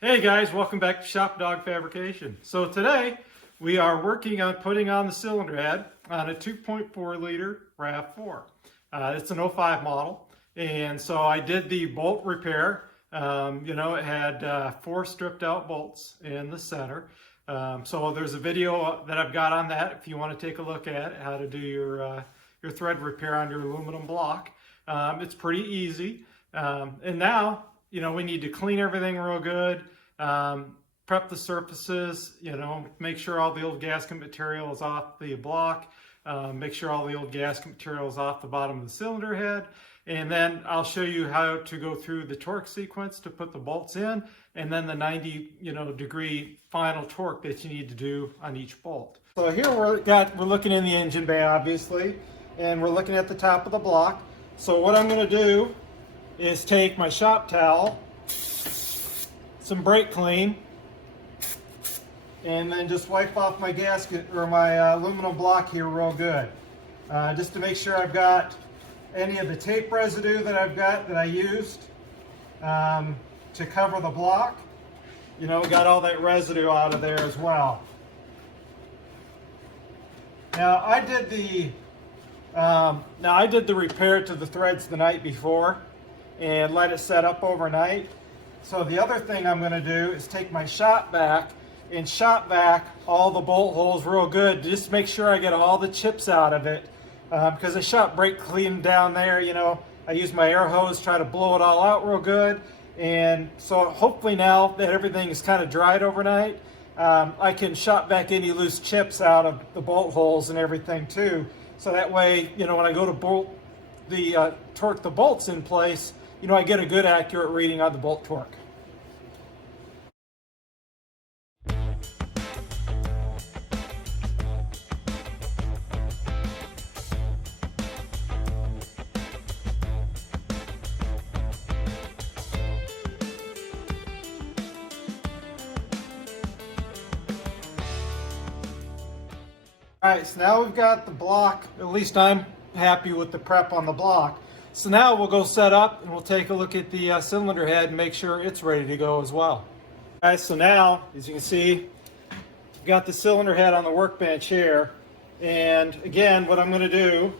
Hey guys, welcome back to Shop Dog Fabrication. So today we are working on putting on the cylinder head on a 2.4 liter RAV4. It's an '05 model, and so I did the bolt repair. It had 4 stripped out bolts in the center. So there's a video that I've got on that if you want to take a look at how to do your thread repair on your aluminum block. It's pretty easy. And now, we need to clean everything real good, prep the surfaces, make sure all the old gasket material is off the block, make sure all the old gasket material is off the bottom of the cylinder head, and then I'll show you how to go through the torque sequence to put the bolts in, and then the 90 degree final torque that you need to do on each bolt. So here we're looking in the engine bay, obviously, and we're looking at the top of the block. So what I'm going to do is take my shop towel, some brake clean, and then just wipe off my gasket or my aluminum block here real good, just to make sure I've got any of the tape residue that I used to cover the block. Got all that residue out of there as well. Now I did the repair to the threads the night before and let it set up overnight. So the other thing I'm going to do is take my shop vac and shop vac all the bolt holes real good, just to make sure I get all the chips out of it, because the shop brake clean down there, I use my air hose, try to blow it all out real good. And so hopefully now that everything is kind of dried overnight, I can shop vac any loose chips out of the bolt holes and everything too. So that way, when I go to torque the bolts in place, I get a good accurate reading on the bolt torque. All right, so now we've got the block, at least I'm happy with the prep on the block. So now we'll go set up and we'll take a look at the cylinder head and make sure it's ready to go as well. All right, so now, as you can see, we've got the cylinder head on the workbench here. And again, what I'm going to do,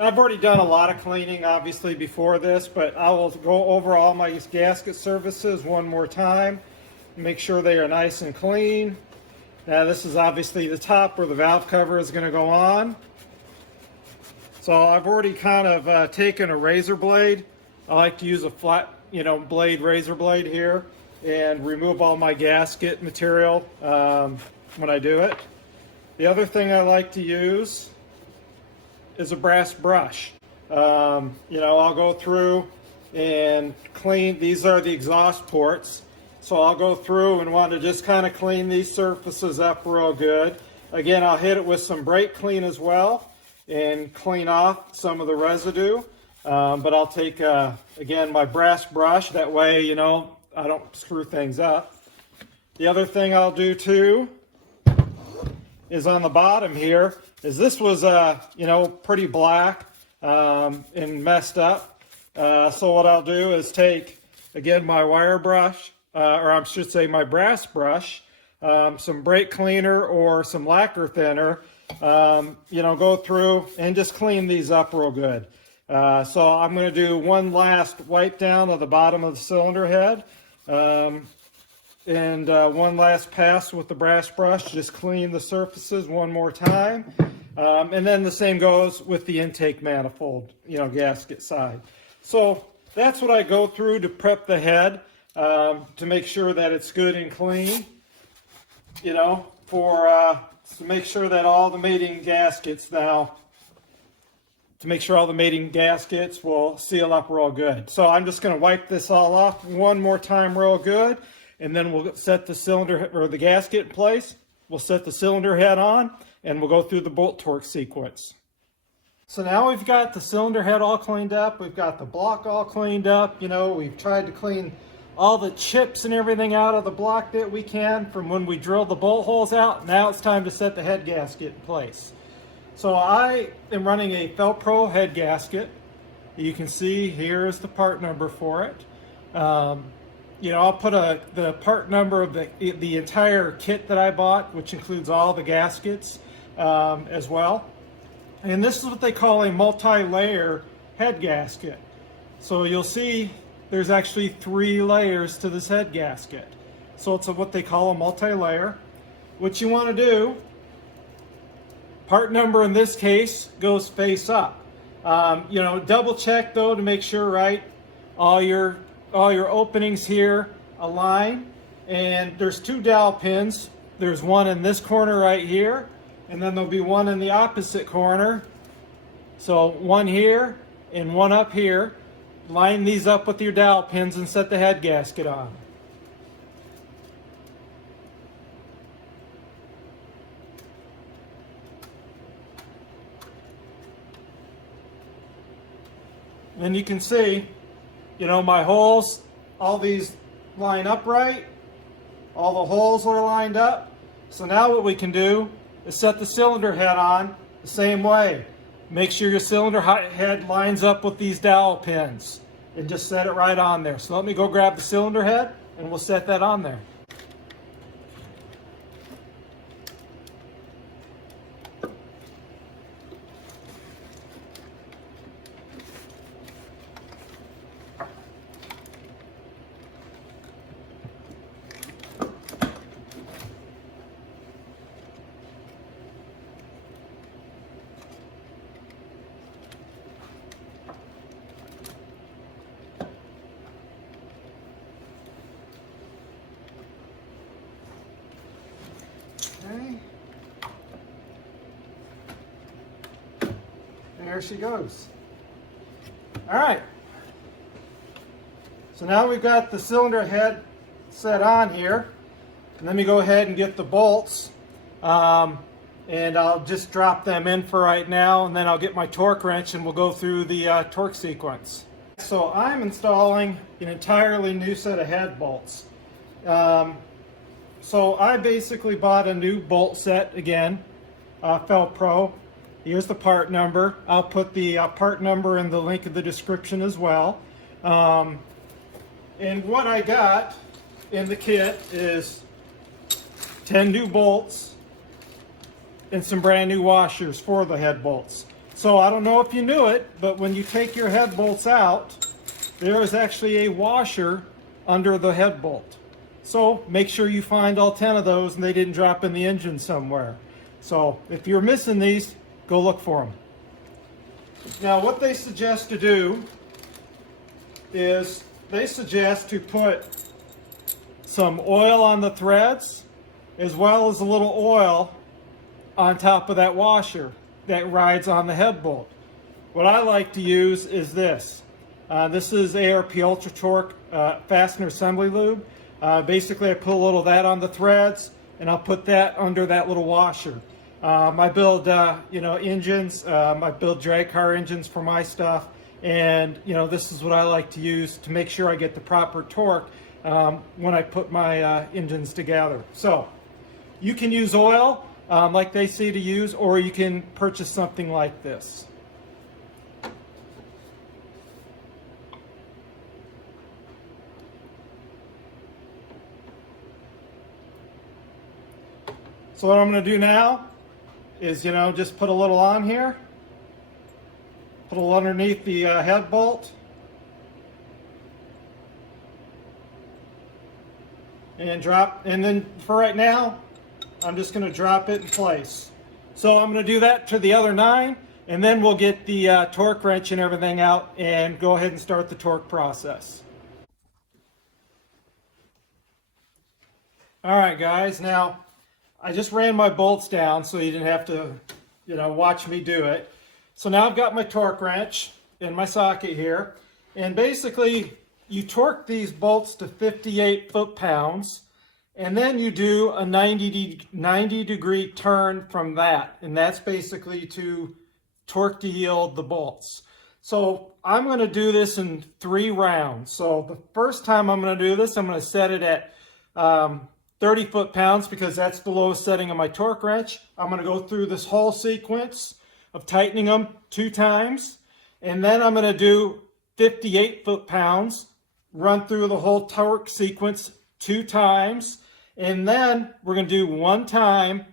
I've already done a lot of cleaning obviously before this, but I will go over all my gasket surfaces one more time, make sure they are nice and clean. Now this is obviously the top where the valve cover is going to go on. So I've already kind of taken a razor blade. I like to use a flat, blade, razor blade here, and remove all my gasket material when I do it. The other thing I like to use is a brass brush. I'll go through and clean. These are the exhaust ports. So I'll go through and want to just kind of clean these surfaces up real good. Again, I'll hit it with some brake clean as well and clean off some of the residue. But I'll take, again, my brass brush. That way, I don't screw things up. The other thing I'll do too is on the bottom here, is this was, pretty black and messed up. So what I'll do is take, again, my wire brush, or I should say my brass brush, some brake cleaner or some lacquer thinner, go through and just clean these up real good. So I'm going to do one last wipe down of the bottom of the cylinder head, and one last pass with the brass brush, just clean the surfaces one more time. And then the same goes with the intake manifold, gasket side. So that's what I go through to prep the head, to make sure that it's good and clean, to make sure that all the mating gaskets will seal up real good. So I'm just going to wipe this all off one more time real good, and then we'll set the cylinder or the gasket in place. We'll set the cylinder head on, and we'll go through the bolt torque sequence. So now we've got the cylinder head all cleaned up. We've got the block all cleaned up. We've tried to clean all the chips and everything out of the block that we can from when we drilled the bolt holes out. Now it's time to set the head gasket in place. So I am running a Felpro head gasket. You can see here is the part number for it. I'll put the part number of the entire kit that I bought, which includes all the gaskets as well. And this is what they call a multi-layer head gasket. So you'll see there's actually 3 layers to this head gasket. So it's what they call a multi-layer. What you want to do, part number in this case goes face up. Double check though to make sure, right, all your openings here align. And there's 2 dowel pins. There's one in this corner right here, and then there'll be one in the opposite corner. So one here and one up here. Line these up with your dowel pins and set the head gasket on. Then you can see, my holes, all these line up right. All the holes are lined up. So now what we can do is set the cylinder head on the same way. Make sure your cylinder head lines up with these dowel pins and just set it right on there. So let me go grab the cylinder head and we'll set that on there. Okay. There she goes. All right. So now we've got the cylinder head set on here. And let me go ahead and get the bolts. And I'll just drop them in for right now, and then I'll get my torque wrench and we'll go through the torque sequence. So I'm installing an entirely new set of head bolts. So I basically bought a new bolt set again, Felpro. Here's the part number. I'll put the part number in the link in the description as well. And what I got in the kit is 10 new bolts and some brand new washers for the head bolts. So I don't know if you knew it, but when you take your head bolts out, there is actually a washer under the head bolt. So make sure you find all 10 of those and they didn't drop in the engine somewhere. So if you're missing these, go look for them. Now what they suggest to do is they suggest to put some oil on the threads as well as a little oil on top of that washer that rides on the head bolt. What I like to use is this. This is ARP Ultra Torque fastener assembly lube. Basically I put a little of that on the threads and I'll put that under that little washer. I build engines, I build drag car engines for my stuff, and this is what I like to use to make sure I get the proper torque when I put my engines together. So you can use oil like they say to use, or you can purchase something like this. So what I'm going to do now is, just put a little on here, put a little underneath the head bolt, and drop, and then for right now, I'm just going to drop it in place. So I'm going to do that to the other 9, and then we'll get the torque wrench and everything out and go ahead and start the torque process. All right, guys, now I just ran my bolts down so you didn't have to, watch me do it. So now I've got my torque wrench in my socket here, and basically you torque these bolts to 58 foot-pounds, and then you do a 90 degree turn from that, and that's basically to torque to yield the bolts. So I'm going to do this in 3 rounds. So the first time I'm going to do this, I'm going to set it at 30 foot-pounds because that's the lowest setting of my torque wrench. I'm going to go through this whole sequence of tightening them 2 times, and then I'm going to do 58 foot-pounds run through the whole torque sequence 2 times, and then we're going to do 1 time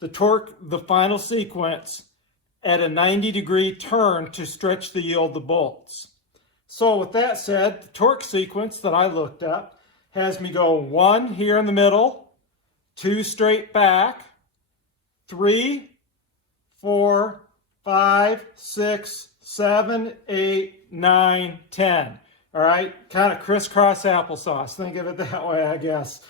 the torque, the final sequence at a 90-degree turn to stretch the yield of the bolts. So with that said, the torque sequence that I looked up has me go 1 here in the middle, 2 straight back, 3, 4, 5, 6, 7, 8, 9, 10. All right, kind of crisscross applesauce. Think of it that way, I guess.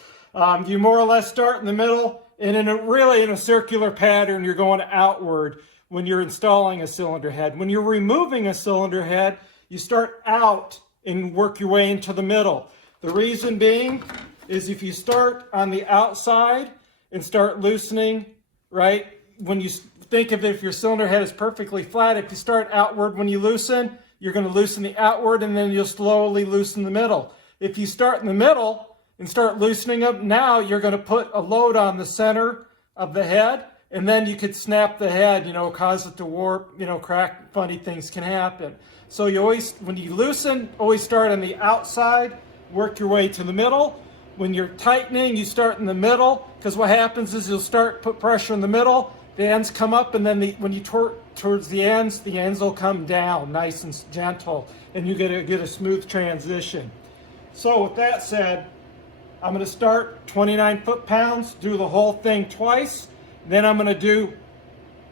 You more or less start in the middle, and really in a circular pattern, you're going outward when you're installing a cylinder head. When you're removing a cylinder head, you start out and work your way into the middle. The reason being is if you start on the outside and start loosening, right, when you think of it, if your cylinder head is perfectly flat, if you start outward when you loosen, you're going to loosen the outward and then you'll slowly loosen the middle. If you start in the middle and start loosening up, now you're going to put a load on the center of the head, and then you could snap the head, cause it to warp, crack, funny things can happen. So you always, when you loosen, always start on the outside, work your way to the middle. When you're tightening, you start in the middle, because what happens is you'll put pressure in the middle, the ends come up, and then when you torque towards the ends will come down nice and gentle, and you get a smooth transition. So with that said, I'm going to start 29 foot-pounds, do the whole thing twice. Then I'm going to do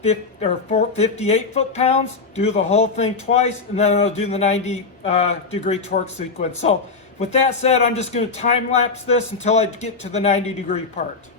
58 foot-pounds, do the whole thing twice, and then I'll do the 90-degree torque sequence. So with that said, I'm just going to time-lapse this until I get to the 90-degree part.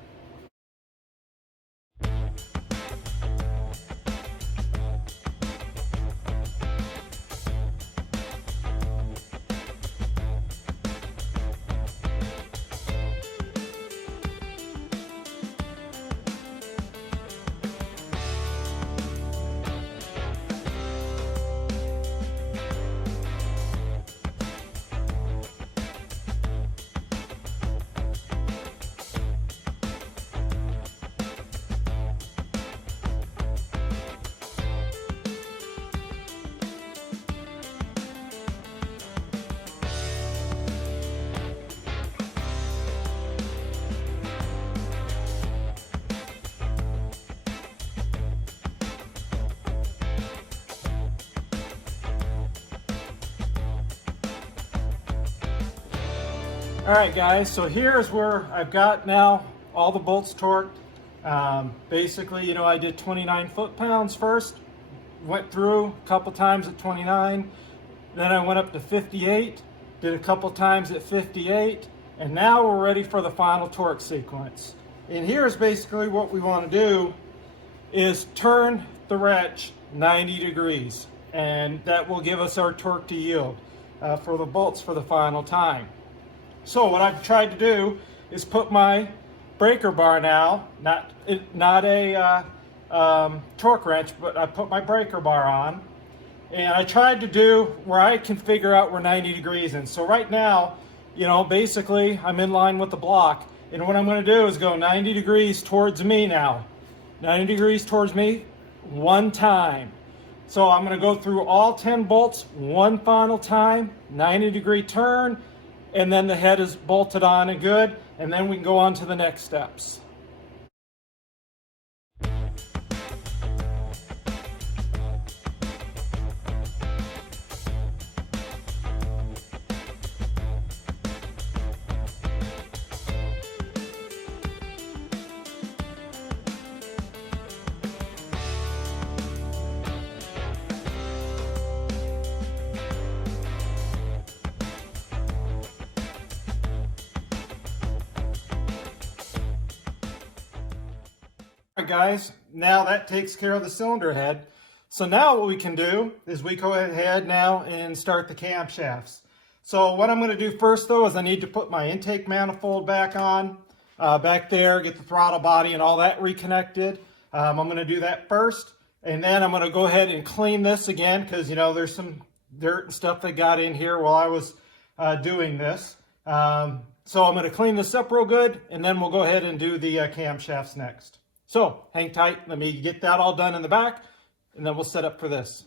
All right, guys, so here's where I've got now all the bolts torqued. Basically, I did 29 foot-pounds first, went through a couple times at 29, then I went up to 58, did a couple times at 58, and now we're ready for the final torque sequence. And here's basically what we want to do is turn the wrench 90 degrees, and that will give us our torque to yield for the bolts for the final time. So what I've tried to do is put my breaker bar now, not a torque wrench, but I put my breaker bar on, and I tried to do where I can figure out where 90 degrees is. So right now, basically I'm in line with the block, and what I'm going to do is go 90 degrees towards me now. 90 degrees towards me, 1 time. So I'm going to go through all 10 bolts 1 final time, 90-degree turn, and then the head is bolted on and good, and then we can go on to the next steps. Alright guys, now that takes care of the cylinder head. So now what we can do is we go ahead now and start the camshafts. So what I'm going to do first though is I need to put my intake manifold back on, back there, get the throttle body and all that reconnected. I'm going to do that first, and then I'm going to go ahead and clean this again because there's some dirt and stuff that got in here while I was doing this. So I'm going to clean this up real good, and then we'll go ahead and do the camshafts next. So hang tight, let me get that all done in the back, and then we'll set up for this.